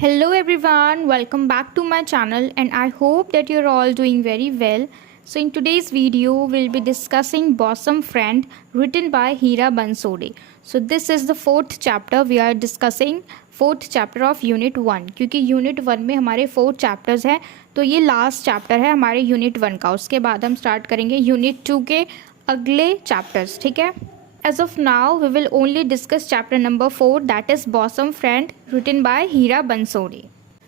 Hello everyone, welcome back to my channel and I hope that you're all doing very well. So in today's video, we'll be discussing Bosom Friend written by Hira Bansode. So this is the fourth chapter we are discussing, fourth chapter of Unit 1 क्योंकि Unit 1 में हमारे 4 chapters हैं तो ये last chapter है हमारे Unit 1 का। उसके बाद हम स्टार्ट करेंगे Unit 2 के अगले चैप्टर्स, ठीक है। As of now, we will only discuss chapter number 4, that is Bosom Friend, written by Hira Bansode.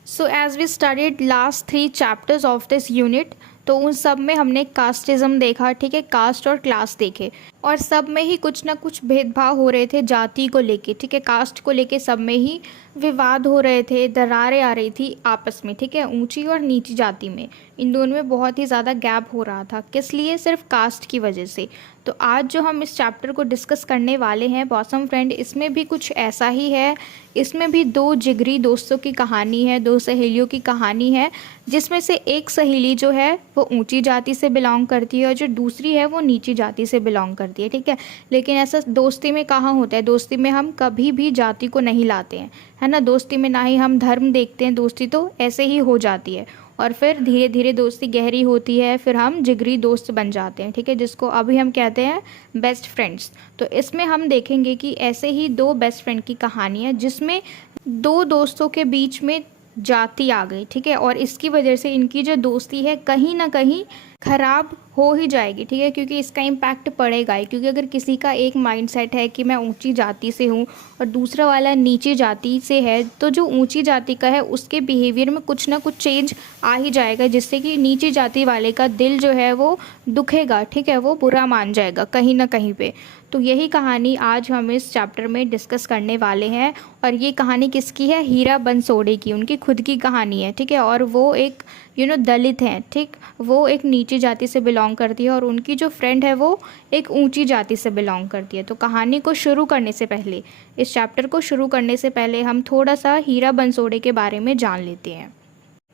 So as we studied last 3 chapters of this unit, तो उन सब में हमने कास्टिज़म देखा, ठीक है, कास्ट और क्लास देखे और सब में ही कुछ ना कुछ भेदभाव हो रहे थे जाति को लेके, ठीक है। कास्ट को लेके सब में ही विवाद हो रहे थे, दरारें आ रही थी आपस में, ठीक है, ऊंची और नीची जाति में इन दोनों में बहुत ही ज़्यादा गैप हो रहा था। किस लिए? सिर्फ कास्ट की वजह से। तो आज जो हम इस चैप्टर को डिस्कस करने वाले हैं बॉसम फ्रेंड, इसमें भी कुछ ऐसा ही है। इसमें भी 2 जिगरी दोस्तों की कहानी है, 2 सहेलियों की कहानी है, जिसमें से एक सहेली जो है वो ऊंची जाति से बिलोंग करती है और जो दूसरी है वो नीची जाति से बिलोंग करती है, ठीक है। लेकिन ऐसा दोस्ती में कहाँ होता है? दोस्ती में हम कभी भी जाति को नहीं लाते हैं, है ना। दोस्ती में ना ही हम धर्म देखते हैं, दोस्ती तो ऐसे ही हो जाती है और फिर धीरे धीरे दोस्ती गहरी होती है, फिर हम जिगरी दोस्त बन जाते हैं, ठीक है, जिसको अभी हम कहते हैं बेस्ट फ्रेंड्स। तो इसमें हम देखेंगे कि ऐसे ही 2 बेस्ट फ्रेंड की कहानी है जिसमें 2 दोस्तों के बीच में जाति आ गई, ठीक है, और इसकी वजह से इनकी जो दोस्ती है कहीं ना कहीं ख़राब हो ही जाएगी, ठीक है, क्योंकि इसका इम्पैक्ट पड़ेगा ही। क्योंकि अगर किसी का एक माइंडसेट है कि मैं ऊंची जाति से हूँ और दूसरा वाला नीची जाति से है, तो जो ऊंची जाति का है उसके बिहेवियर में कुछ ना कुछ चेंज आ ही जाएगा, जिससे कि नीची जाति वाले का दिल जो है वो दुखेगा, ठीक है, वो बुरा मान जाएगा कहीं ना कहीं पे। तो यही कहानी आज हम इस चैप्टर में डिस्कस करने वाले हैं और ये कहानी किसकी है? हीरा बंसोड़े की, उनकी खुद की कहानी है, ठीक है। और वो एक दलित हैं, ठीक, वो एक नीची जाति से बिलोंग करती है और उनकी जो फ्रेंड है वो एक ऊंची जाति से बिलोंग करती है। तो कहानी को शुरू करने से पहले, इस चैप्टर को शुरू करने से पहले हम थोड़ा सा हीरा बंसोड़े के बारे में जान लेते हैं।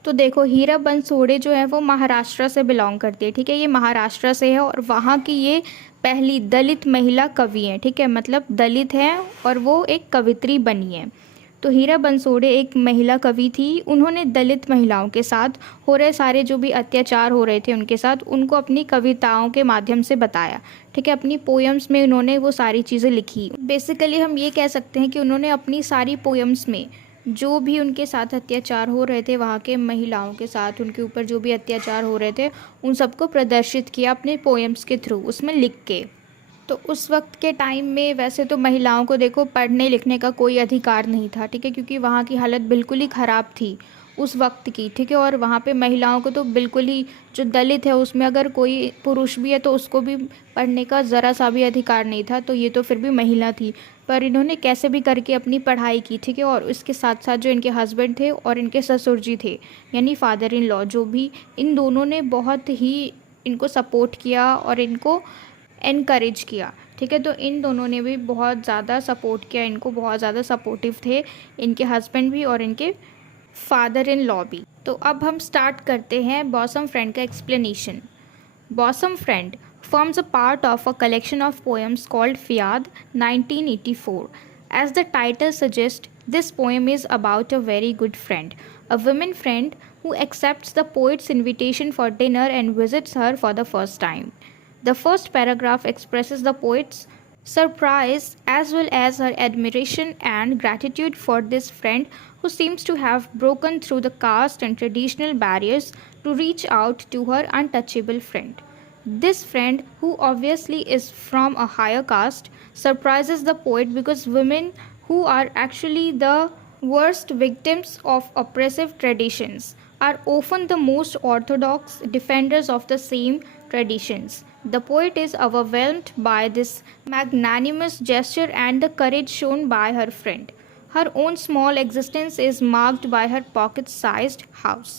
तो देखो, हीरा बंसोड़े जो है वो महाराष्ट्र से बिलोंग करती है, ठीक है, ये महाराष्ट्र से है और वहाँ की ये पहली दलित महिला कवि हैं, ठीक है, मतलब दलित हैं और वो एक कवित्री बनी है। तो हीरा बंसोड़े एक महिला कवि थी। उन्होंने दलित महिलाओं के साथ हो रहे सारे जो भी अत्याचार हो रहे थे उनके साथ, उनको अपनी कविताओं के माध्यम से बताया, ठीक है, अपनी पोएम्स में उन्होंने वो सारी चीज़ें लिखी। बेसिकली हम ये कह सकते हैं कि उन्होंने अपनी सारी पोएम्स में जो भी उनके साथ अत्याचार हो रहे थे, वहाँ के महिलाओं के साथ उनके ऊपर जो भी अत्याचार हो रहे थे, उन सबको प्रदर्शित किया अपने पोएम्स के थ्रू, उसमें लिख के। तो उस वक्त के टाइम में वैसे तो महिलाओं को देखो पढ़ने लिखने का कोई अधिकार नहीं था, ठीक है, क्योंकि वहाँ की हालत बिल्कुल ही ख़राब थी उस वक्त की, ठीक है। और वहाँ पे महिलाओं को तो बिल्कुल ही, जो दलित है उसमें अगर कोई पुरुष भी है तो उसको भी पढ़ने का ज़रा सा भी अधिकार नहीं था। तो ये तो फिर भी महिला थी, पर इन्होंने कैसे भी करके अपनी पढ़ाई की, ठीक है। और इसके साथ साथ जो इनके हस्बैंड थे और इनके ससुर जी थे, यानी फादर इन लॉ, जो भी, इन दोनों ने बहुत ही इनको सपोर्ट किया और इनको एनकरेज किया, ठीक है। तो इन दोनों ने भी बहुत ज़्यादा सपोर्ट किया, इनको बहुत ज़्यादा सपोर्टिव थे इनके हस्बैंड भी और इनके फादर इन लॉ भी। तो अब हम स्टार्ट करते हैं बॉसम फ्रेंड का explanation. Bosom friend forms a part of a collection of poems called Fiad 1984. As the title suggests, this poem is about a very good friend, a woman friend who accepts the poet's invitation for dinner and visits her for the first time. The first paragraph expresses the poet's surprise as well as her admiration and gratitude for this friend who seems to have broken through the caste and traditional barriers to reach out to her untouchable friend. This friend, who obviously is from a higher caste, surprises the poet because women who are actually the worst victims of oppressive traditions are often the most orthodox defenders of the same traditions. The poet is overwhelmed by this magnanimous gesture and the courage shown by her friend. Her own small existence is marked by her pocket-sized house.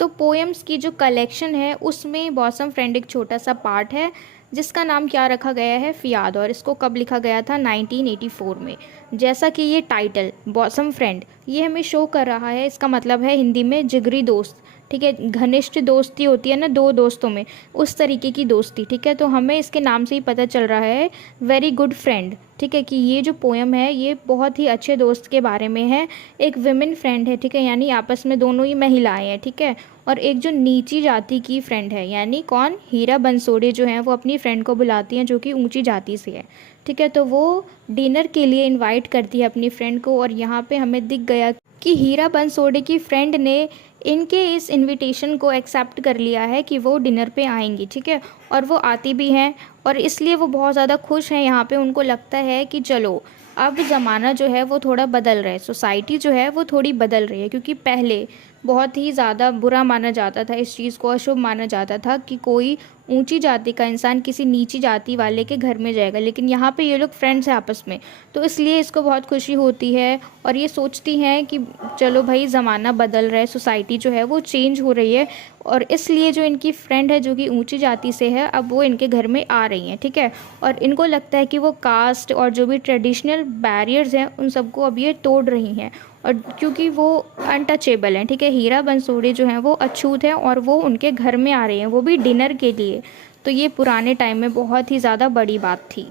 तो poems की जो collection है उसमें bosom friend एक छोटा सा part है जिसका नाम क्या रखा गया है? फियाद। और इसको कब लिखा गया था? 1984 में। जैसा कि ये टाइटल बॉसम फ्रेंड ये हमें शो कर रहा है, इसका मतलब है हिंदी में जिगरी दोस्त, ठीक है, घनिष्ठ दोस्ती होती है ना दो दोस्तों में, उस तरीके की दोस्ती। ठीक है, तो हमें इसके नाम से ही पता चल रहा है वेरी गुड फ्रेंड। ठीक है, कि ये जो पोयम है ये बहुत ही अच्छे दोस्त के बारे में है। एक विमेन फ्रेंड है, ठीक है, यानी आपस में दोनों ही महिलाएं हैं। ठीक है, और एक जो नीची जाति की फ्रेंड है, यानी कौन, हीरा बंसोड़े जो हैं वो अपनी फ्रेंड को बुलाती हैं जो कि ऊंची जाति से है। ठीक है, तो वो डिनर के लिए इनवाइट करती है अपनी फ्रेंड को, और यहाँ पे हमें दिख गया कि हीरा बंसोड़े की फ्रेंड ने इनके इस इनविटेशन को एक्सेप्ट कर लिया है कि वो डिनर पे आएंगी। ठीक है, और वो आती भी हैं, और इसलिए वो बहुत ज़्यादा खुश हैं। यहाँ पे उनको लगता है कि चलो अब ज़माना जो है वो थोड़ा बदल रहा है, सोसाइटी जो है वो थोड़ी बदल रही है। क्योंकि पहले बहुत ही ज़्यादा बुरा माना जाता था, इस चीज़ को अशुभ माना जाता था कि कोई ऊंची जाति का इंसान किसी नीची जाति वाले के घर में जाएगा। लेकिन यहाँ पे ये लोग फ्रेंड्स हैं आपस में, तो इसलिए इसको बहुत खुशी होती है, और ये सोचती हैं कि चलो भाई ज़माना बदल रहा है, सोसाइटी जो है वो चेंज हो रही है, और इसलिए जो इनकी फ्रेंड है जो कि ऊंची जाति से है, अब वो इनके घर में आ रही हैं। ठीक है, और इनको लगता है कि वो कास्ट और जो भी ट्रेडिशनल बैरियर्स हैं उन सबको अब ये तोड़ रही हैं, और क्योंकि वो अनटचेबल हैं। ठीक है, हीरा बंसोड़े जो हैं वो अछूत हैं, और वो उनके घर में आ रहे हैं, वो भी डिनर के लिए। तो ये पुराने टाइम में बहुत ही ज़्यादा बड़ी बात थी।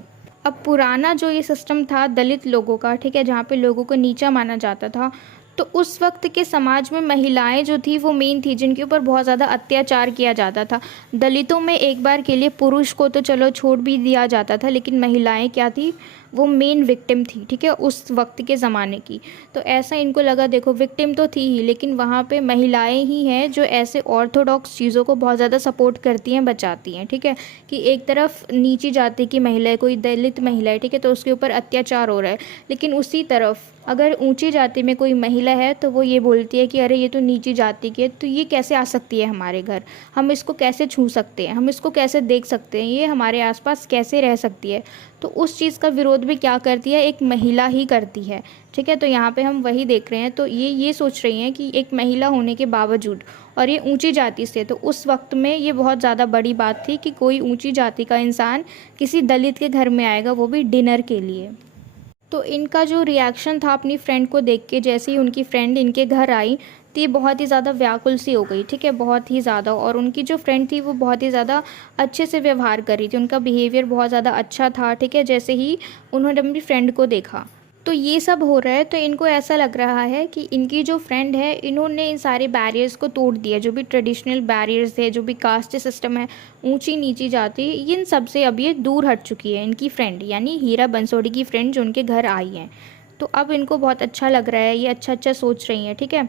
अब पुराना जो ये सिस्टम था दलित लोगों का, ठीक है, जहाँ पे लोगों को नीचा माना जाता था, तो उस वक्त के समाज में महिलाएं जो थी वो मेन थी जिनके ऊपर बहुत ज़्यादा अत्याचार किया जाता था। दलितों में एक बार के लिए पुरुष को तो चलो छोड़ भी दिया जाता था, लेकिन महिलाएं क्या थी, वो मेन विक्टिम थी। ठीक है, उस वक्त के ज़माने की। तो ऐसा इनको लगा, देखो विक्टिम तो थी ही, लेकिन वहाँ पे महिलाएं ही हैं जो ऐसे ऑर्थोडॉक्स चीज़ों को बहुत ज़्यादा सपोर्ट करती हैं, बचाती हैं। ठीक है, कि एक तरफ नीची जाति की महिला है, कोई दलित महिला है, ठीक है, तो उसके ऊपर अत्याचार हो रहा है, लेकिन उसी तरफ अगर ऊंची जाति में कोई महिला है तो वो ये बोलती है कि अरे ये तो नीची जाति की है, तो ये कैसे आ सकती है हमारे घर, हम इसको कैसे छू सकते हैं, हम इसको कैसे देख सकते हैं, ये हमारे आसपास कैसे रह सकती है। तो उस चीज़ का विरोध भी क्या करती है, एक महिला ही करती है। ठीक है, तो यहाँ पे हम वही देख रहे हैं। तो ये सोच रही हैं कि एक महिला होने के बावजूद, और ये ऊंची जाति से, तो उस वक्त में ये बहुत ज़्यादा बड़ी बात थी कि कोई ऊंची जाति का इंसान किसी दलित के घर में आएगा, वो भी डिनर के लिए। तो इनका जो रिएक्शन था अपनी फ्रेंड को देख के, जैसे ही उनकी फ्रेंड इनके घर आई तो ये बहुत ही ज़्यादा व्याकुल सी हो गई। ठीक है, बहुत ही ज़्यादा, और उनकी जो फ्रेंड थी वो बहुत ही ज़्यादा अच्छे से व्यवहार कर रही थी, उनका बिहेवियर बहुत ज़्यादा अच्छा था। ठीक है, जैसे ही उन्होंने अपनी फ्रेंड को देखा तो ये सब हो रहा है, तो इनको ऐसा लग रहा है कि इनकी जो फ्रेंड है इन्होंने इन सारे बैरियर्स को तोड़ दिया, जो भी ट्रेडिशनल बैरियर्स है, जो भी कास्ट सिस्टम है, ऊंची नीची जाति, इन सब से अब ये दूर हट चुकी है इनकी फ्रेंड, यानी हीरा बंसोड़ी की फ्रेंड जो उनके घर आई हैं। तो अब इनको बहुत अच्छा लग रहा है, ये अच्छा अच्छा सोच रही हैं। ठीक है,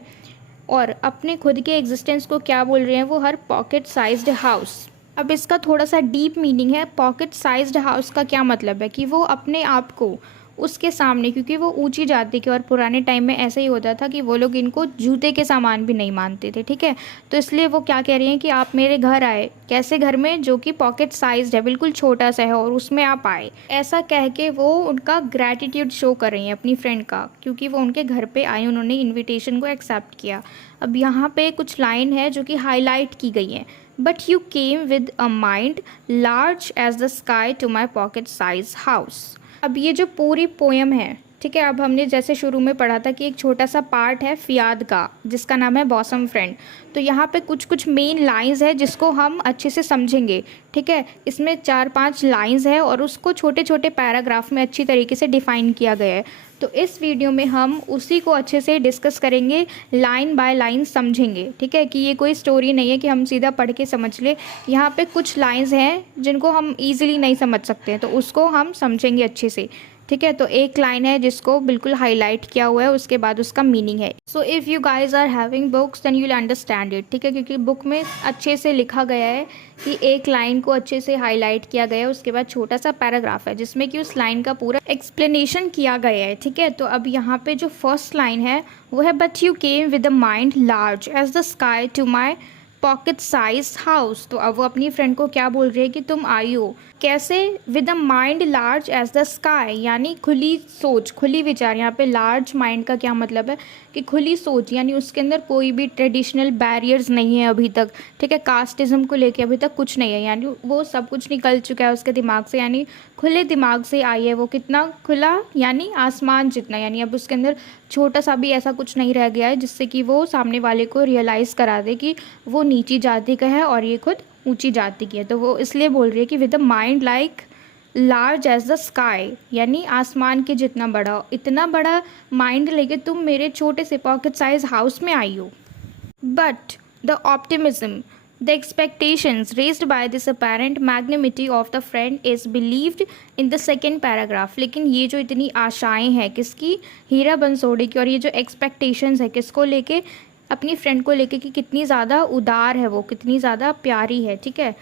और अपने खुद के एग्जिस्टेंस को क्या बोल रहे हैं वो, हर पॉकेट साइज्ड हाउस। अब इसका थोड़ा सा डीप मीनिंग है। पॉकेट साइज्ड हाउस का क्या मतलब है कि वो अपने आप को उसके सामने, क्योंकि वो ऊंची जाति के और पुराने टाइम में ऐसा ही होता था कि वो लोग इनको जूते के सामान भी नहीं मानते थे। ठीक है, तो इसलिए वो क्या कह रही हैं कि आप मेरे घर आए, कैसे घर में, जो कि पॉकेट साइज्ड है, बिल्कुल छोटा सा है, और उसमें आप आए, ऐसा कह के वो उनका ग्रैटिट्यूड शो कर रही हैं अपनी फ्रेंड का, क्योंकि वो उनके घर पे आई, उन्होंने इन्विटेशन को एक्सेप्ट किया। अब यहाँ पे कुछ लाइन है जो कि हाईलाइट की गई हैं। But you came with a mind large as the sky to my pocket size house. अब ये जो पूरी पोयम है, ठीक है, अब हमने जैसे शुरू में पढ़ा था कि एक छोटा सा पार्ट है फियाद का जिसका नाम है बॉसम फ्रेंड। तो यहाँ पे कुछ कुछ मेन लाइंस है जिसको हम अच्छे से समझेंगे। ठीक है, इसमें 4-5 लाइंस है और उसको छोटे छोटे पैराग्राफ में अच्छी तरीके से डिफाइन किया गया है। तो इस वीडियो में हम उसी को अच्छे से डिस्कस करेंगे, लाइन बाय लाइन समझेंगे। ठीक है, कि ये कोई स्टोरी नहीं है कि हम सीधा पढ़ के समझ ले। यहाँ पे कुछ लाइंस हैं जिनको हम ईजिली नहीं समझ सकते, तो उसको हम समझेंगे अच्छे से। ठीक है, तो एक लाइन है जिसको बिल्कुल हाईलाइट किया हुआ है, उसके बाद उसका मीनिंग है। So if you guys are having books then you will understand it. ठीक है, क्योंकि बुक में अच्छे से लिखा गया है कि एक लाइन को अच्छे से हाईलाइट किया गया है, उसके बाद छोटा सा पैराग्राफ है जिसमें कि उस लाइन का पूरा एक्सप्लेनेशन किया गया है। ठीक है, तो अब यहाँ पे जो फर्स्ट लाइन है वो है, but you came with a mind large as the sky to my pocket size house. तो अब वो अपनी फ्रेंड को क्या बोल रही है कि तुम आई हो कैसे, with a mind large as the sky, यानी खुली सोच, खुली विचार। यहाँ पे लार्ज माइंड का क्या मतलब है कि खुली सोच, यानी उसके अंदर कोई भी ट्रेडिशनल बैरियर्स नहीं है अभी तक, ठीक है। कास्टिज्म को लेके अभी तक कुछ नहीं है, यानी वो सब कुछ निकल चुका है उसके दिमाग से, यानी खुले दिमाग से आई है वो। कितना खुला, यानी आसमान जितना, यानी अब उसके अंदर छोटा सा भी ऐसा कुछ नहीं रह गया है जिससे कि वो सामने वाले को रियलाइज़ करा दे कि वो नीची जाति का है और ये खुद ऊंची जाति की है। तो वो इसलिए बोल रही है कि with a mind like large as the sky, यानी आसमान के जितना बड़ा, इतना बड़ा माइंड लेके तुम मेरे छोटे से पॉकेट साइज हाउस में आई हो। But the optimism, the expectations raised by this apparent magnanimity of the friend is believed in the second paragraph। लेकिन ये जो इतनी आशाएं हैं किसकी, हीरा बंसोड़े की, और ये जो एक्सपेक्टेशंस है किसको लेके, अपनी फ्रेंड को लेके कि कितनी ज़्यादा उदार है वो, कितनी ज़्यादा प्यारी है, ठीक है।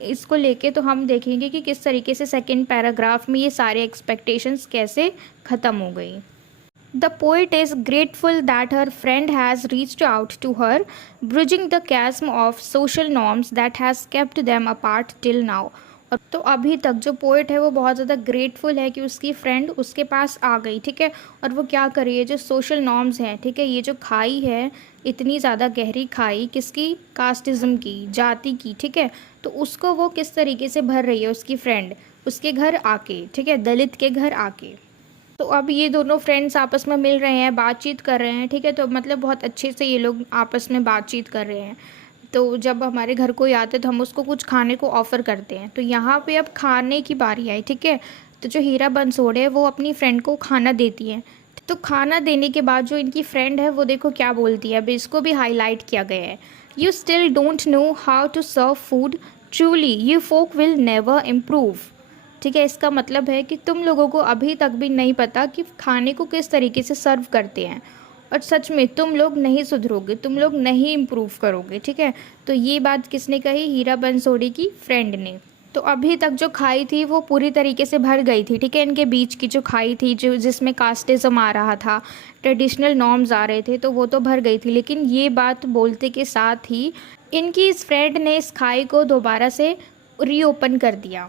इसको लेके तो हम देखेंगे कि किस तरीके से सेकेंड पैराग्राफ में ये सारे एक्सपेक्टेशंस कैसे ख़त्म हो गई। The poet is grateful that her friend has reached out to her, bridging the chasm of social norms that has kept them apart till now। और तो अभी तक जो पोइट है वो बहुत ज़्यादा ग्रेटफुल है कि उसकी फ्रेंड उसके पास आ गई, ठीक है। और वो क्या कर रही है, जो सोशल नॉर्म्स हैं, ठीक है, ये जो खाई है, इतनी ज़्यादा गहरी खाई किसकी, कास्टिज़्म की, जाति की, ठीक है। तो उसको वो किस तरीके से भर रही है उसकी फ्रेंड, उसके घर आके, ठीक है, दलित के घर आके। तो अब ये दोनों फ्रेंड्स आपस में मिल रहे हैं, बातचीत कर रहे हैं, ठीक है। तो मतलब बहुत अच्छे से ये लोग आपस में बातचीत कर रहे हैं। तो जब हमारे घर कोई आते तो हम उसको कुछ खाने को ऑफ़र करते हैं। तो यहाँ पे अब खाने की बारी आई, ठीक है। तो जो हीरा बंसोड़े है वो अपनी फ्रेंड को खाना देती है। तो खाना देने के बाद जो इनकी फ्रेंड है वो देखो क्या बोलती है, अब इसको भी हाईलाइट किया गया है। You still don't know how to serve food, truly you folk will never improve. ठीक है, इसका मतलब है कि तुम लोगों को अभी तक भी नहीं पता कि खाने को किस तरीके से सर्व करते हैं, और सच में तुम लोग नहीं सुधरोगे, तुम लोग नहीं इम्प्रूव करोगे, ठीक है। तो ये बात किसने कही, हीरा बंसोड़े की फ्रेंड ने। तो अभी तक जो खाई थी वो पूरी तरीके से भर गई थी, ठीक है। इनके बीच की जो खाई थी, जो जिसमें कास्टिज्म आ रहा था, ट्रेडिशनल नॉर्म्स आ रहे थे, तो वो तो भर गई थी। लेकिन ये बात बोलते के साथ ही इनकी इस फ्रेंड ने इस खाई को दोबारा से रीओपन कर दिया।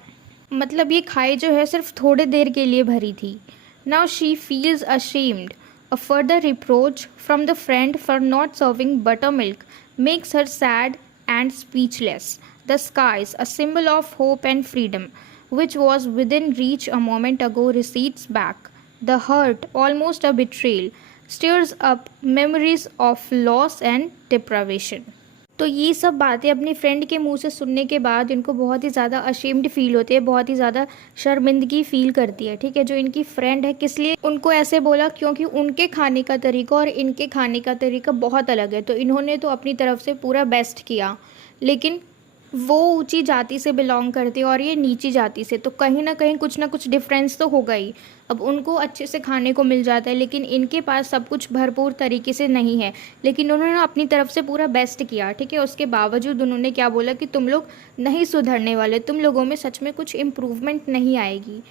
मतलब ये खाई जो है सिर्फ थोड़े देर के लिए भरी थी। Now she feels ashamed. A further reproach from the friend for not serving butter milk makes her sad and speechless. The skies, a symbol of hope and freedom, which was within reach a moment ago, recedes back. The hurt, almost a betrayal, stirs up memories of loss and deprivation. तो ये सब बातें अपनी friend के मुंह से सुनने के बाद इनको बहुत ही ज़्यादा अशेम्ड फील होती है, बहुत ही ज़्यादा शर्मिंदगी फील करती है, ठीक है। जो इनकी फ्रेंड है, किस लिए उनको ऐसे बोला, क्योंकि उनके खाने का तरीका और इनके खाने का तरीका बहुत अलग है। तो इन्होंने तो अपनी तरफ से पूरा बेस्ट किया, लेकिन वो ऊंची जाति से बिलोंग करते और ये नीची जाति से, तो कहीं ना कुछ डिफरेंस तो होगा ही। अब उनको अच्छे से खाने को मिल जाता है, लेकिन इनके पास सब कुछ भरपूर तरीके से नहीं है। लेकिन उन्होंने अपनी तरफ से पूरा बेस्ट किया, ठीक है। उसके बावजूद उन्होंने क्या बोला कि तुम लोग नहीं सुधरने वाले, तुम लोगों में सच में कुछ इम्प्रूवमेंट नहीं आएगी।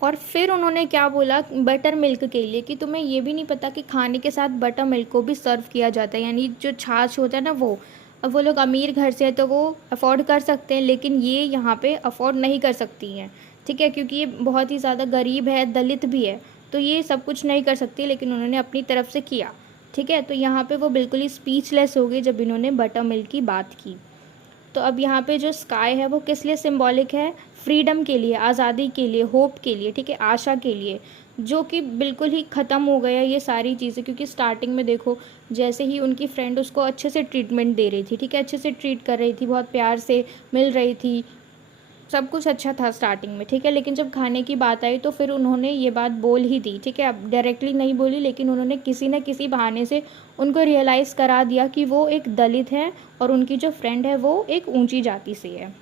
और फिर उन्होंने क्या बोला बटर मिल्क के लिए, कि तुम्हें ये भी नहीं पता कि खाने के साथ बटर मिल्क को भी सर्व किया जाता है, यानी जो छाछ होता है ना वो। अब वो लोग अमीर घर से है तो वो अफोर्ड कर सकते हैं, लेकिन ये यहाँ पे अफोर्ड नहीं कर सकती हैं, ठीक है, क्योंकि ये बहुत ही ज़्यादा गरीब है, दलित भी है, तो ये सब कुछ नहीं कर सकती। लेकिन उन्होंने अपनी तरफ से किया, ठीक है। तो यहाँ पे वो बिल्कुल ही स्पीचलेस हो गई जब इन्होंने बटर मिल्क की बात की। तो अब यहाँ पे जो स्काई है वो किस लिए सिंबॉलिक है, फ्रीडम के लिए, आज़ादी के लिए, होप के लिए, ठीक है, आशा के लिए, जो कि बिल्कुल ही ख़त्म हो गया ये सारी चीज़ें। क्योंकि स्टार्टिंग में देखो जैसे ही उनकी फ्रेंड उसको अच्छे से ट्रीटमेंट दे रही थी, ठीक है, अच्छे से ट्रीट कर रही थी, बहुत प्यार से मिल रही थी, सब कुछ अच्छा था स्टार्टिंग में, ठीक है। लेकिन जब खाने की बात आई तो फिर उन्होंने ये बात बोल ही दी, ठीक है। अब डायरेक्टली नहीं बोली, लेकिन उन्होंने किसी न किसी बहाने से उनको रियलाइज़ करा दिया कि वो एक दलित है और उनकी जो फ्रेंड है वो एक ऊंची जाति से है।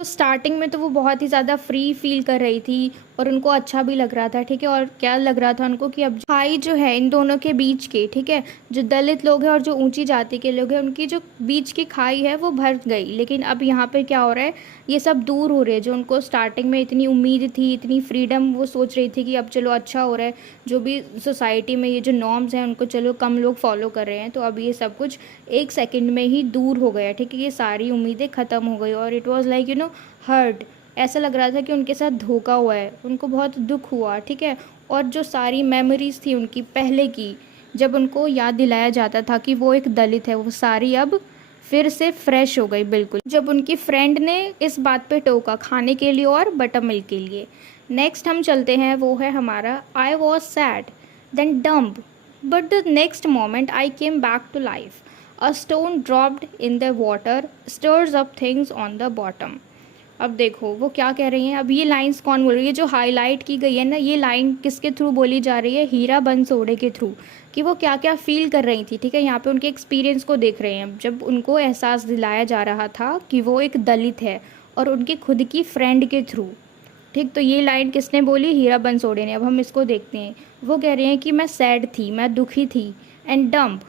तो स्टार्टिंग में तो वो बहुत ही ज़्यादा फ्री फील कर रही थी और उनको अच्छा भी लग रहा था, ठीक है। और क्या लग रहा था उनको कि अब खाई जो है इन दोनों के बीच के, ठीक है, जो दलित लोग हैं और जो ऊंची जाति के लोग हैं, उनकी जो बीच की खाई है वो भर गई। लेकिन अब यहाँ पे क्या हो रहा है, ये सब दूर हो रहे हैं। जो उनको स्टार्टिंग में इतनी उम्मीद थी, इतनी फ्रीडम वो सोच रही थी कि अब चलो अच्छा हो रहा है, जो भी सोसाइटी में ये जो नॉर्म्स हैं उनको चलो कम लोग फॉलो कर रहे हैं, तो अब ये सब कुछ एक सेकंड में ही दूर हो गया, ठीक है। ये सारी उम्मीदें ख़त्म हो गई और इट वाज लाइक हर्ट। ऐसा लग रहा था कि उनके साथ धोखा हुआ है, उनको बहुत दुख हुआ, ठीक है। और जो सारी मेमोरीज थी उनकी पहले की, जब उनको याद दिलाया जाता था कि वो एक दलित है, वो सारी अब फिर से फ्रेश हो गई बिल्कुल, जब उनकी फ्रेंड ने इस बात पे टोका खाने के लिए और बटर मिल्क के लिए। नेक्स्ट हम चलते हैं, वो है हमारा I was sad then dumb but the next moment I came back to life, a stone dropped in the water stirs up things on the bottom. अब देखो वो क्या कह रही हैं। अब ये लाइंस कौन बोल रही है, जो हाईलाइट की गई है ना, ये लाइन किसके थ्रू बोली जा रही है, हीरा बंसोड़े के थ्रू, कि वो क्या क्या फील कर रही थी, ठीक है। यहाँ पे उनके एक्सपीरियंस को देख रहे हैं, जब उनको एहसास दिलाया जा रहा था कि वो एक दलित है और उनके खुद की फ्रेंड के थ्रू, ठीक। तो ये लाइन किसने बोली, हीरा बंसोड़े ने। अब हम इसको देखते हैं। वो कह रहे हैं कि मैं सैड थी, मैं दुखी थी, एंड डम्प,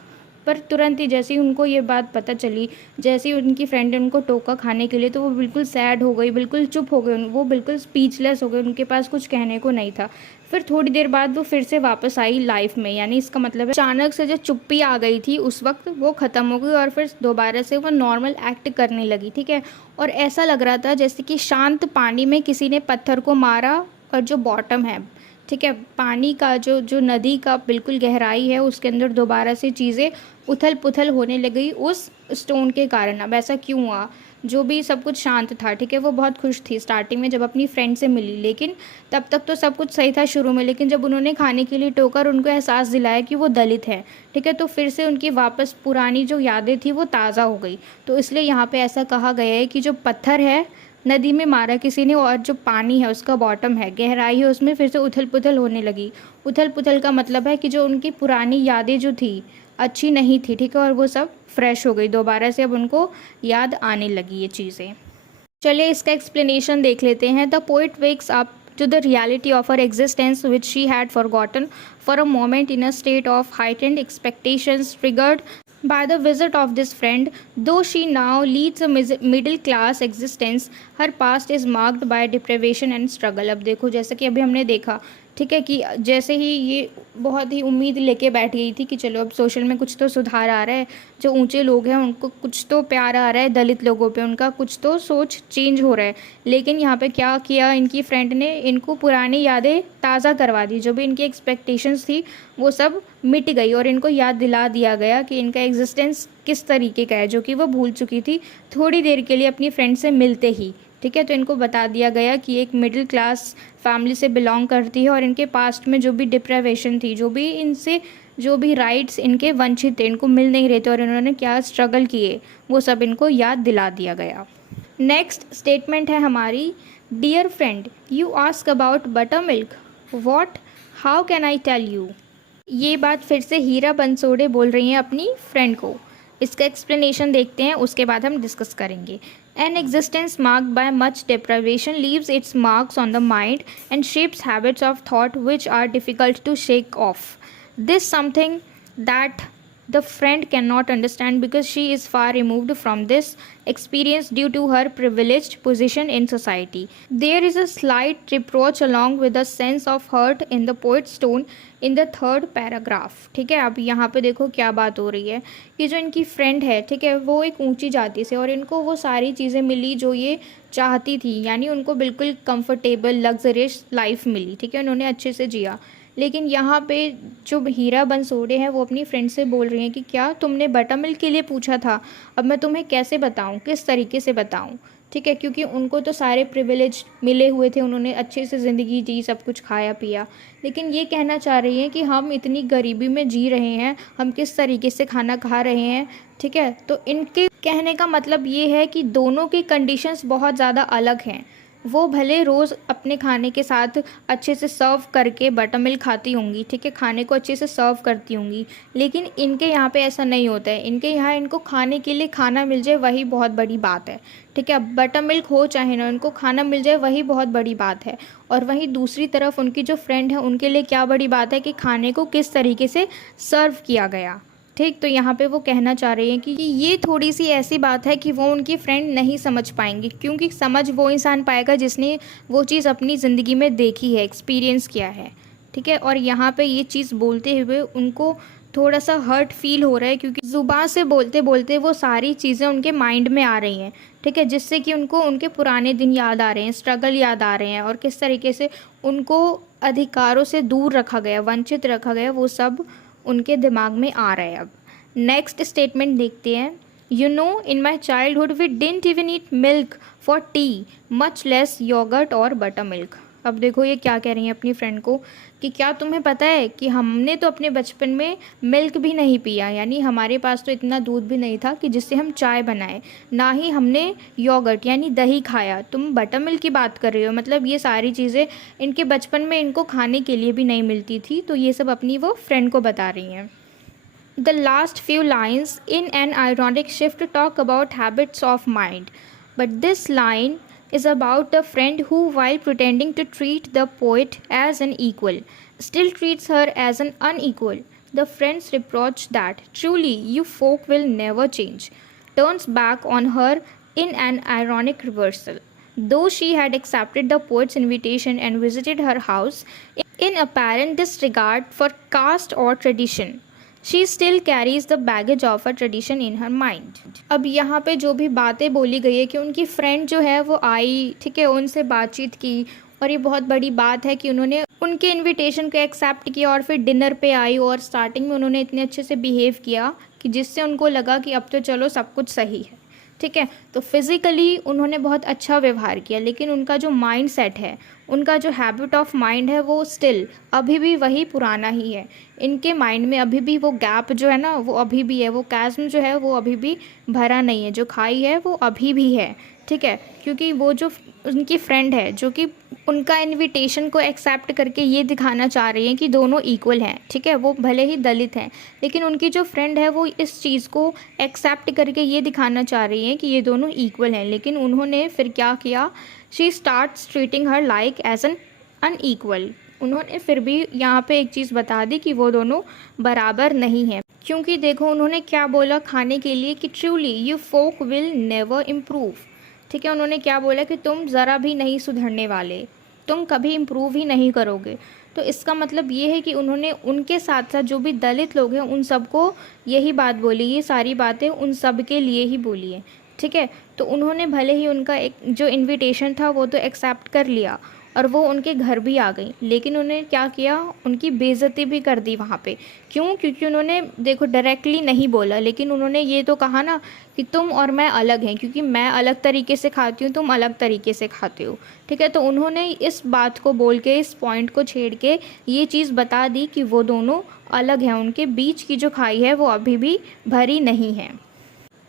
पर तुरंत ही जैसे ही उनको ये बात पता चली, जैसे ही उनकी फ्रेंड ने उनको टोका खाने के लिए, तो वो बिल्कुल सैड हो गई, बिल्कुल चुप हो गई, वो बिल्कुल स्पीचलेस हो गए, उनके पास कुछ कहने को नहीं था। फिर थोड़ी देर बाद वो फिर से वापस आई लाइफ में, यानी इसका मतलब है अचानक से जो चुप्पी आ गई थी उस वक्त वो ख़त्म हो गई और फिर दोबारा से वो नॉर्मल एक्ट करने लगी, ठीक है। और ऐसा लग रहा था जैसे कि शांत पानी में किसी ने पत्थर को मारा और जो बॉटम है, ठीक है, पानी का जो जो नदी का बिल्कुल गहराई है, उसके अंदर दोबारा से चीज़ें उथल पुथल होने लगी उस स्टोन के कारण। अब ऐसा क्यों हुआ, जो भी सब कुछ शांत था, ठीक है, वो बहुत खुश थी स्टार्टिंग में जब अपनी फ्रेंड से मिली, लेकिन तब तक तो सब कुछ सही था शुरू में। लेकिन जब उन्होंने खाने के लिए टोका और उनको एहसास दिलाया कि वो दलित है, ठीक है, तो फिर से उनकी वापस पुरानी जो यादें थी वो ताज़ा हो गई। तो इसलिए यहाँ पे ऐसा कहा गया है कि जो पत्थर है नदी में मारा किसी ने, और जो पानी है उसका बॉटम है, गहराई है, उसमें फिर से उथल पुथल होने लगी। उथल पुथल का मतलब है कि जो उनकी पुरानी यादें जो थी अच्छी नहीं थी, ठीक है, और वो सब फ्रेश हो गई दोबारा से, अब उनको याद आने लगी ये चीज़ें। चलिए इसका एक्सप्लेनेशन देख लेते हैं। The poet wakes up to the reality of her existence which she had forgotten for a moment in a state of heightened expectations triggered by the visit of this friend. Though she now leads a middle class existence, her past is marked by deprivation and struggle. अब देखो जैसा कि अभी हमने देखा, ठीक है, कि जैसे ही ये बहुत ही उम्मीद लेके बैठ गई थी कि चलो अब सोशल में कुछ तो सुधार आ रहा है, जो ऊंचे लोग हैं उनको कुछ तो प्यार आ रहा है, दलित लोगों पे उनका कुछ तो सोच चेंज हो रहा है। लेकिन यहाँ पे क्या किया इनकी फ्रेंड ने, इनको पुरानी यादें ताज़ा करवा दी, जो भी इनकी एक्सपेक्टेशंस थी वो सब मिट गई और इनको याद दिला दिया गया कि इनका एग्जिस्टेंस किस तरीके का है, जो कि वो भूल चुकी थी थोड़ी देर के लिए अपनी फ्रेंड से मिलते ही, ठीक है। तो इनको बता दिया गया कि एक मिडिल क्लास फैमिली से बिलोंग करती है और इनके पास्ट में जो भी डिप्राइवेशन थी, जो भी इनसे जो भी राइट्स इनके वंचित थे, इनको मिल नहीं रहे थे और इन्होंने क्या स्ट्रगल किए, वो सब इनको याद दिला दिया गया। नेक्स्ट स्टेटमेंट है हमारी, dear friend you ask about buttermilk, what how can I tell you. ये बात फिर से हीरा बंसोड़े बोल रही हैं अपनी फ्रेंड को। इसका एक्सप्लेनेशन देखते हैं, उसके बाद हम डिस्कस करेंगे। An existence marked by much deprivation leaves its marks on the mind and shapes habits of thought which are difficult to shake off. This something that the friend cannot understand because she is far removed from this experience due to her privileged position in society. There is a slight reproach along with a sense of hurt in the poet's tone in the third paragraph. ठीक है, अब यहाँ पे देखो क्या बात हो रही है कि जो इनकी फ्रेंड है, ठीक है, वो एक ऊंची जाति से और इनको वो सारी चीज़ें मिली जो ये चाहती थी, यानी उनको बिल्कुल कंफर्टेबल लग्जरियस लाइफ मिली, ठीक है, उन्होंने अच्छे से जिया। लेकिन यहाँ पे जो हीरा बंसोड़े हैं वो अपनी फ्रेंड से बोल रही हैं कि क्या तुमने बटर मिल्क के लिए पूछा था, अब मैं तुम्हें कैसे बताऊँ, किस तरीके से बताऊँ, ठीक है, क्योंकि उनको तो सारे प्रिविलेज मिले हुए थे, उन्होंने अच्छे से ज़िंदगी जी, सब कुछ खाया पिया। लेकिन ये कहना चाह रही हैं कि हम इतनी गरीबी में जी रहे हैं, हम किस तरीके से खाना खा रहे हैं, ठीक है। तो इनके कहने का मतलब ये है कि दोनों की कंडीशंस बहुत ज़्यादा अलग हैं। वो भले रोज़ अपने खाने के साथ अच्छे से सर्व करके बटर मिल्क खाती होंगी, ठीक है, खाने को अच्छे से सर्व करती होंगी, लेकिन इनके यहाँ पे ऐसा नहीं होता है। इनके यहाँ इनको खाने के लिए खाना मिल जाए वही बहुत बड़ी बात है, ठीक है। बटर मिल्क हो चाहे ना, उनको खाना मिल जाए वही बहुत बड़ी बात है। और वहीं दूसरी तरफ उनकी जो फ्रेंड है उनके लिए क्या बड़ी बात है कि खाने को किस तरीके से सर्व किया गया, ठीक। तो यहाँ पे वो कहना चाह रही हैं कि ये थोड़ी सी ऐसी बात है कि वो उनकी फ्रेंड नहीं समझ पाएंगी, क्योंकि समझ वो इंसान पाएगा जिसने वो चीज़ अपनी ज़िंदगी में देखी है, एक्सपीरियंस किया है, ठीक है। और यहाँ पे ये चीज़ बोलते हुए उनको थोड़ा सा हर्ट फील हो रहा है, क्योंकि ज़ुबान से बोलते बोलते वो सारी चीज़ें उनके माइंड में आ रही हैं, ठीक है, जिससे कि उनको उनके पुराने दिन याद आ रहे हैं, स्ट्रगल याद आ रहे हैं, और किस तरीके से उनको अधिकारों से दूर रखा गया, वंचित रखा गया, वो सब उनके दिमाग में आ रहा है। अब नेक्स्ट स्टेटमेंट देखते हैं। You know in my childhood we didn't even eat milk for tea, much less yogurt और बटर मिल्क। अब देखो ये क्या कह रही हैं अपनी फ्रेंड को कि क्या तुम्हें पता है कि हमने तो अपने बचपन में मिल्क भी नहीं पिया, यानी हमारे पास तो इतना दूध भी नहीं था कि जिससे हम चाय बनाएं, ना ही हमने योगर्ट यानी दही खाया, तुम बटर मिल्क की बात कर रही हो। मतलब ये सारी चीज़ें इनके बचपन में इनको खाने के लिए भी नहीं मिलती थी। तो ये सब अपनी वो फ्रेंड को बता रही हैं। The last few lines in an ironic shift talk about habits of mind, but this line is about a friend who, while pretending to treat the poet as an equal, still treats her as an unequal. The friend's reproach that truly you folk will never change turns back on her in an ironic reversal. Though she had accepted the poet's invitation and visited her house in apparent disregard for caste or tradition, she still carries the baggage of a tradition in her mind. अब यहाँ पे जो भी बातें बोली गई है कि उनकी फ्रेंड जो है वो आई, ठीक है, उनसे बातचीत की, और ये बहुत बड़ी बात है कि उन्होंने उनके इनविटेशन को एक्सेप्ट किया और फिर डिनर पे आई, और स्टार्टिंग में उन्होंने इतने अच्छे से बिहेव किया कि जिससे उनको लगा कि अब तो चलो सब कुछ सही है, ठीक है। तो फिज़िकली उन्होंने बहुत अच्छा व्यवहार किया, लेकिन उनका जो माइंड सेट है, उनका जो हैबिट ऑफ माइंड है, वो स्टिल अभी भी वही पुराना ही है। इनके माइंड में अभी भी वो गैप जो है ना, वो अभी भी है, वो कैस्म जो है वो अभी भी भरा नहीं है, जो खाई है वो अभी भी है, ठीक है। क्योंकि वो जो उनकी फ्रेंड है जो कि उनका इनविटेशन को एक्सेप्ट करके ये दिखाना चाह रही हैं कि दोनों इक्वल हैं, ठीक है, वो भले ही दलित हैं, लेकिन उनकी जो फ्रेंड है वो इस चीज़ को एक्सेप्ट करके ये दिखाना चाह रही हैं कि ये दोनों इक्वल हैं। लेकिन उन्होंने फिर क्या किया, she starts treating her like as an unequal. उन्होंने फिर भी यहाँ पे एक चीज़ बता दी कि वो दोनों बराबर नहीं हैं, क्योंकि देखो उन्होंने क्या बोला खाने के लिए कि truly you folk will never improve, ठीक है। उन्होंने क्या बोला कि तुम ज़रा भी नहीं सुधरने वाले, तुम कभी इम्प्रूव ही नहीं करोगे। तो इसका मतलब ये है कि उन्होंने उनके साथ साथ जो भी दलित लोग हैं उन सबको यही बात बोली, ये सारी बातें उन सब के लिए ही बोली है, ठीक है। तो उन्होंने भले ही उनका एक जो इनविटेशन था वो तो एक्सेप्ट कर लिया, और वो उनके घर भी आ गई, लेकिन उन्होंने क्या किया, उनकी बेइज्जती भी कर दी वहाँ पे। क्यों? क्योंकि उन्होंने देखो डायरेक्टली नहीं बोला, लेकिन उन्होंने ये तो कहा ना कि तुम और मैं अलग हैं, क्योंकि मैं अलग तरीके से खाती हूँ, तुम अलग तरीके से खाते हो, ठीक है। तो उन्होंने इस बात को बोल के, इस पॉइंट को छेड़ के ये चीज़ बता दी कि वो दोनों अलग हैं, उनके बीच की जो खाई है वो अभी भी भरी नहीं है।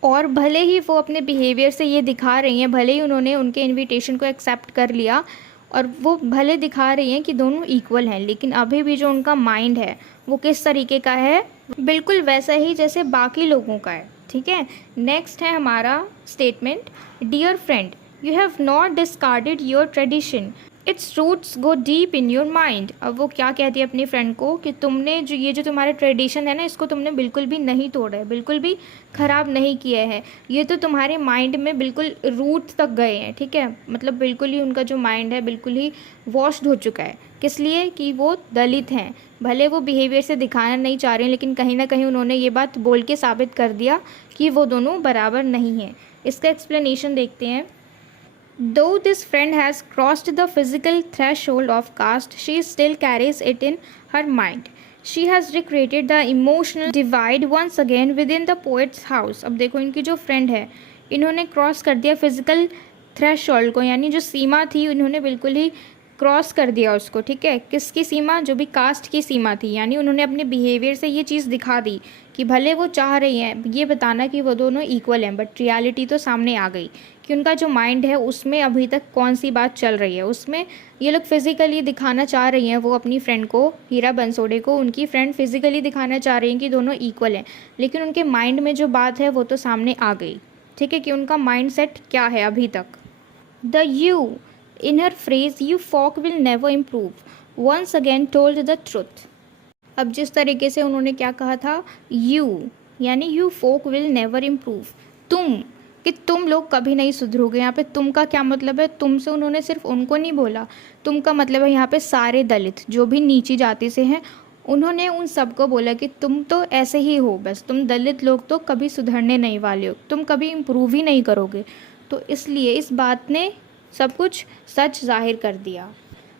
और भले ही वो अपने बिहेवियर से ये दिखा रही हैं, भले ही उन्होंने उनके इनविटेशन को एक्सेप्ट कर लिया और वो भले दिखा रही हैं कि दोनों इक्वल हैं, लेकिन अभी भी जो उनका माइंड है वो किस तरीके का है, बिल्कुल वैसा ही जैसे बाकी लोगों का है, ठीक है। नेक्स्ट है हमारा statement, dear friend you have not discarded your tradition, its roots go deep in your mind. अब वो क्या कहती है अपनी फ्रेंड को कि तुमने जो ये जो तुम्हारा ट्रेडिशन है ना, इसको तुमने बिल्कुल भी नहीं तोड़ा है, बिल्कुल भी ख़राब नहीं किया है, ये तो तुम्हारे माइंड में बिल्कुल रूट तक गए हैं, ठीक है। मतलब बिल्कुल ही उनका जो माइंड है बिल्कुल ही वॉश्ड हो चुका है। किस लिए? कि वो दलित हैं। भले वो बिहेवियर से दिखाना नहीं चाह रहे हैं, लेकिन कहीं ना कहीं उन्होंने ये बात बोल के साबित कर दिया कि वो दोनों बराबर नहीं हैं। इसका एक्सप्लेनेशन देखते हैं। Though this friend has crossed the physical threshold of caste, she still carries it in her mind. She has recreated the emotional divide once again within the poet's house. अब देखो इनकी जो फ्रेंड है, इन्होंने cross कर दिया physical threshold को, यानी जो सीमा थी इन्होंने बिल्कुल ही क्रॉस कर दिया उसको, ठीक है। किसकी सीमा? जो भी कास्ट की सीमा थी, यानी उन्होंने अपने बिहेवियर से ये चीज़ दिखा दी कि भले वो चाह रही हैं ये बताना कि वो दोनों इक्वल हैं, बट रियलिटी तो सामने आ गई कि उनका जो माइंड है उसमें अभी तक कौन सी बात चल रही है। उसमें ये लोग फिज़िकली दिखाना चाह रही हैं, वो अपनी फ्रेंड को, हीरा बंसोड़े को, उनकी फ्रेंड फिज़िकली दिखाना चाह रही हैं कि दोनों इक्वल हैं, लेकिन उनके माइंड में जो बात है वो तो सामने आ गई। ठीक है, कि उनका माइंड सेट क्या है अभी तक। The you in her phrase you folk will never improve once again told the truth. अब जिस तरीके से उन्होंने क्या कहा था, यू यानी you folk will never improve, तुम, कि तुम लोग कभी नहीं सुधरोगे। यहाँ पे तुम का क्या मतलब है, तुम से उन्होंने सिर्फ उनको नहीं बोला, तुम का मतलब है यहाँ पे सारे दलित जो भी नीची जाति से हैं, उन्होंने उन सबको बोला कि तुम तो ऐसे ही हो, बस तुम दलित लोग तो कभी सुधरने नहीं वाले हो, तुम कभी इम्प्रूव ही नहीं करोगे। तो इसलिए इस बात ने सब कुछ सच जाहिर कर दिया।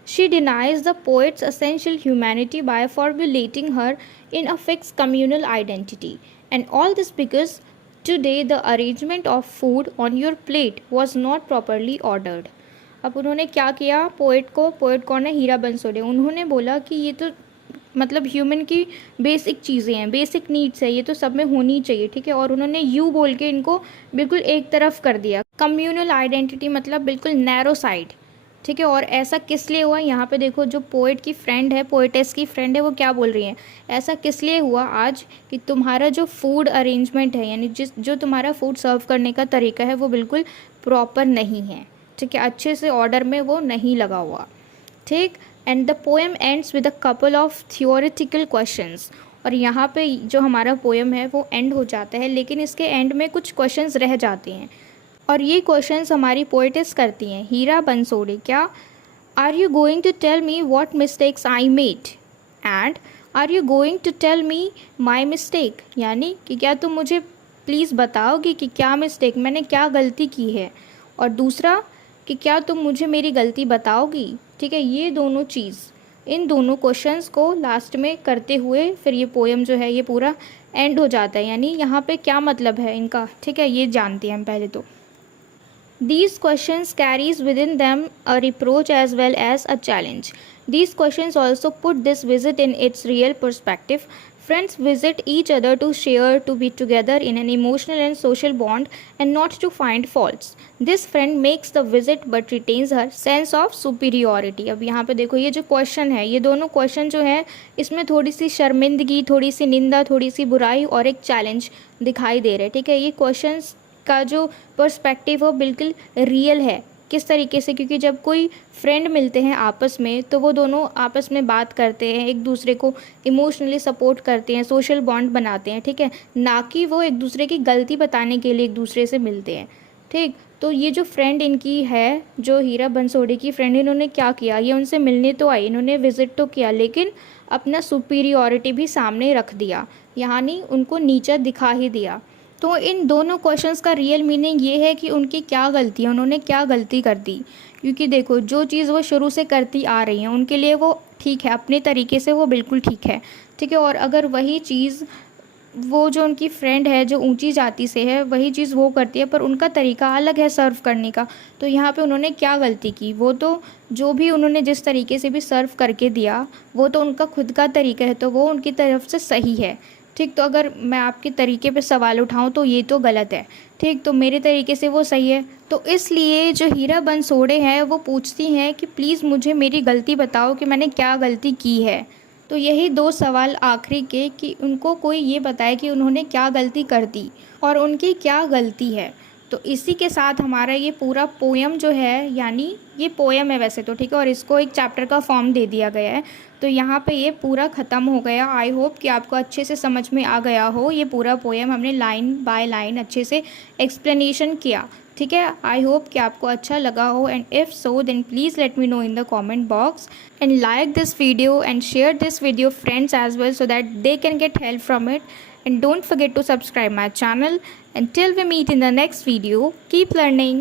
She denies the poet's essential humanity by formulating her in a fixed communal identity. And all this because today the arrangement of food on your plate was not properly ordered. अब उन्होंने क्या किया, पोएट कौन है, हीरा बंसोड़े, उन्होंने बोला कि ये तो मतलब ह्यूमन की बेसिक चीज़ें हैं, बेसिक नीड्स है, ये तो सब में होनी चाहिए। ठीक है, और उन्होंने यू बोल के इनको बिल्कुल एक तरफ कर दिया। कम्युनल आइडेंटिटी मतलब बिल्कुल नैरो साइड। ठीक है, और ऐसा किस लिए हुआ, यहाँ पे देखो जो पोएट की फ्रेंड है, पोएटेस की फ्रेंड है, वो क्या बोल रही है, ऐसा किस लिए हुआ आज कि तुम्हारा जो फूड अरेंजमेंट है, यानी जो तुम्हारा फूड सर्व करने का तरीका है वो बिल्कुल प्रॉपर नहीं है। ठीक है, अच्छे से ऑर्डर में वो नहीं लगा हुआ। ठीक, and the poem ends with a couple of theoretical questions. और यहाँ पे जो हमारा पोएम है वो एंड हो जाता है, लेकिन इसके एंड में कुछ क्वेश्चंस रह जाते हैं, और ये क्वेश्चंस हमारी पोएटेस करती हैं, हीरा बंसोड़े। क्या, are you going to tell me what mistakes I made, and are you going to tell me my mistake, यानी कि क्या तुम मुझे प्लीज़ बताओगी कि क्या मिस्टेक, मैंने क्या गलती की है, और दूसरा कि क्या तुम मुझे मेरी गलती बताओगी। ठीक है, ये दोनों चीज़, इन दोनों क्वेश्चंस को लास्ट में करते हुए फिर ये पोएम जो है ये पूरा एंड हो जाता है। यानी यहाँ पे क्या मतलब है इनका, ठीक है, ये जानते हैं हम पहले तो। These questions carries within them a reproach as well as a challenge. These questions also put this visit in its real perspective. Friends visit each other to share, to be together in an emotional and social bond, and not to find faults. This friend makes the visit but retains her sense of superiority. अब यहाँ पे देखो ये जो question है, ये दोनों question जो है इसमें थोड़ी सी शर्मिंदगी, थोड़ी सी निंदा, थोड़ी सी बुराई और एक चैलेंज दिखाई दे रहे हैं। ठीक है, ये क्वेश्चंस का जो पर्सपेक्टिव हो बिल्कुल रियल है। किस तरीके से, क्योंकि जब कोई फ्रेंड मिलते हैं आपस में तो वो दोनों आपस में बात करते हैं, एक दूसरे को इमोशनली सपोर्ट करते हैं, सोशल बॉन्ड बनाते हैं। ठीक है, ना कि वो एक दूसरे की गलती बताने के लिए एक दूसरे से मिलते हैं। ठीक, तो ये जो फ्रेंड इनकी है, जो हीरा बंसोड़े की फ्रेंड, इन्होंने क्या किया, ये उनसे मिलने तो आई, इन्होंने विज़िट तो किया, लेकिन अपना सुपीरियॉरिटी भी सामने रख दिया, यानी उनको नीचा दिखा ही दिया। तो इन दोनों क्वेश्चंस का रियल मीनिंग ये है कि उनकी क्या गलती है, उन्होंने क्या गलती कर दी। क्योंकि देखो जो चीज़ वो शुरू से करती आ रही हैं उनके लिए वो ठीक है, अपने तरीके से वो बिल्कुल ठीक है। ठीक है, और अगर वही चीज़ वो जो उनकी फ्रेंड है जो ऊंची जाति से है, वही चीज़ वो करती है पर उनका तरीका अलग है सर्व करने का, तो यहाँ पे उन्होंने क्या गलती की। वो तो जो भी उन्होंने जिस तरीके से भी सर्व करके दिया वो तो उनका खुद का तरीका है, तो वो उनकी तरफ से सही है। ठीक, तो अगर मैं आपके तरीके पे सवाल उठाऊं तो ये तो गलत है। ठीक, तो मेरे तरीके से वो सही है। तो इसलिए जो हीरा बंसोड़े हैं वो पूछती हैं कि प्लीज़ मुझे मेरी गलती बताओ कि मैंने क्या गलती की है। तो यही दो सवाल आखिरी के कि उनको कोई ये बताए कि उन्होंने क्या गलती कर दी और उनकी क्या गलती है। तो इसी के साथ हमारा ये पूरा पोएम जो है, यानी ये पोएम है वैसे तो, ठीक है, और इसको एक चैप्टर का फॉर्म दे दिया गया है, तो यहाँ पे ये पूरा ख़त्म हो गया। आई होप कि आपको अच्छे से समझ में आ गया हो। ये पूरा पोएम हमने लाइन बाय लाइन अच्छे से एक्सप्लेनेशन किया। ठीक है, आई होप कि आपको अच्छा लगा हो, and if so then please let me know in the comment box, and like this video and share this video friends as well so that they can get help from it, and don't forget to subscribe my channel. Until we meet in the next video, keep learning.